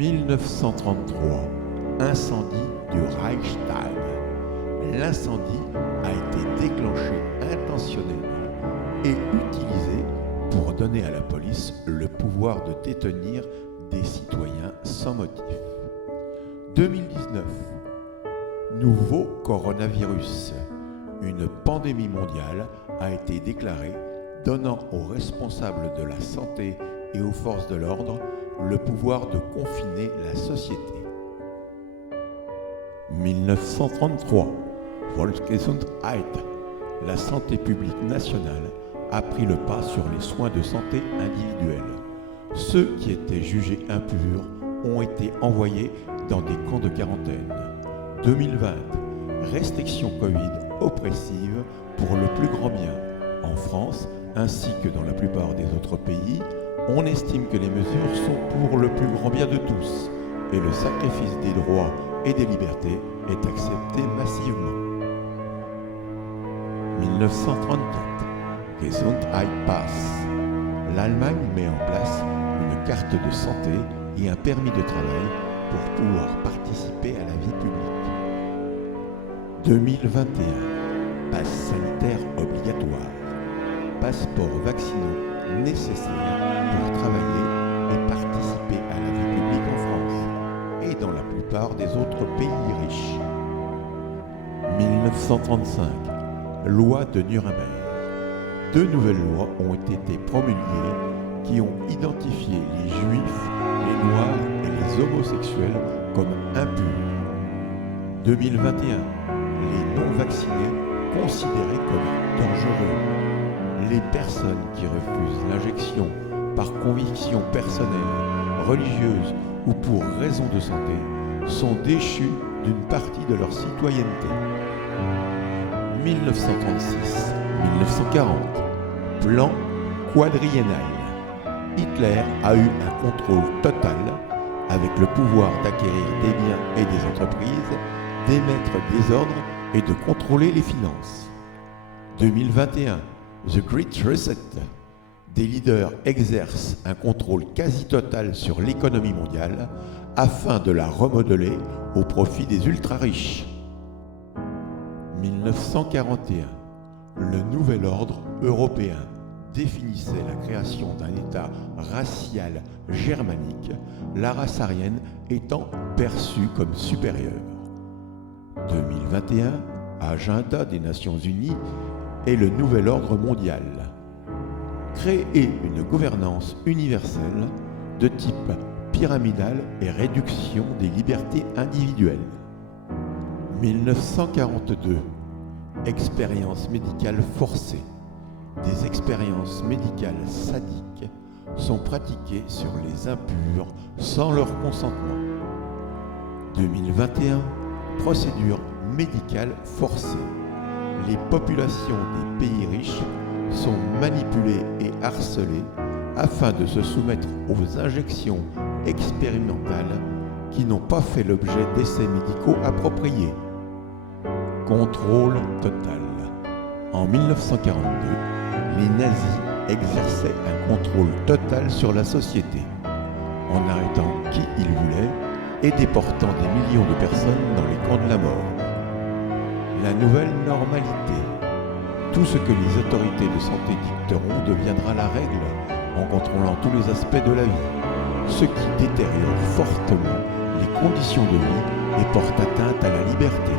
1933, incendie du Reichstag. L'incendie a été déclenché intentionnellement et utilisé pour donner à la police le pouvoir de détenir des citoyens sans motif. 2019. Nouveau coronavirus. Une pandémie mondiale a été déclarée, donnant aux responsables de la santé et aux forces de l'ordre le pouvoir de confiner la société. 1933. Volksgesundheit. La santé publique nationale a pris le pas sur les soins de santé individuels. Ceux qui étaient jugés impurs ont été envoyés dans des camps de quarantaine. 2020. Restrictions Covid oppressives pour le plus grand bien. En France, ainsi que dans la plupart des autres pays, on estime que les mesures sont pour le plus grand bien de tous et le sacrifice des droits et des libertés est accepté massivement. 1934. Gesundheitspass. L'Allemagne met en place une carte de santé et un permis de travail pour pouvoir participer à la vie publique. 2021. Pass sanitaire obligatoire. Passeports vaccinaux nécessaires pour travailler et participer à la vie publique en France et dans la plupart des autres pays riches. 1935. Loi de Nuremberg. 2 nouvelles lois ont été promulguées qui ont identifié les juifs, les noirs et les homosexuels comme impurs. 2021. Les non-vaccinés considérés comme dangereux. Les personnes qui refusent l'injection par conviction personnelle, religieuse ou pour raison de santé sont déchues d'une partie de leur citoyenneté. 1936-1940. Plan quadriennal. Hitler a eu un contrôle total avec le pouvoir d'acquérir des biens et des entreprises, d'émettre des ordres et de contrôler les finances. 2021. The Great Reset. Des leaders exercent un contrôle quasi total sur l'économie mondiale afin de la remodeler au profit des ultra-riches. 1941. Le nouvel ordre européen définissait la création d'un État racial germanique, la race aryenne étant perçue comme supérieure. 2021. Agenda des Nations Unies et le nouvel ordre mondial. Créer une gouvernance universelle de type pyramidal et réduction des libertés individuelles. 1942. Expériences médicales forcées. Des expériences médicales sadiques sont pratiquées sur les impurs sans leur consentement. 2021. Procédures médicales forcées. Les populations des pays riches sont manipulées et harcelées afin de se soumettre aux injections expérimentales qui n'ont pas fait l'objet d'essais médicaux appropriés. Contrôle total. En 1942, les nazis exerçaient un contrôle total sur la société, en arrêtant qui ils voulaient et déportant des millions de personnes dans les camps de la mort. La nouvelle normalité. Tout ce que les autorités de santé dicteront deviendra la règle en contrôlant tous les aspects de la vie, ce qui détériore fortement les conditions de vie et porte atteinte à la liberté.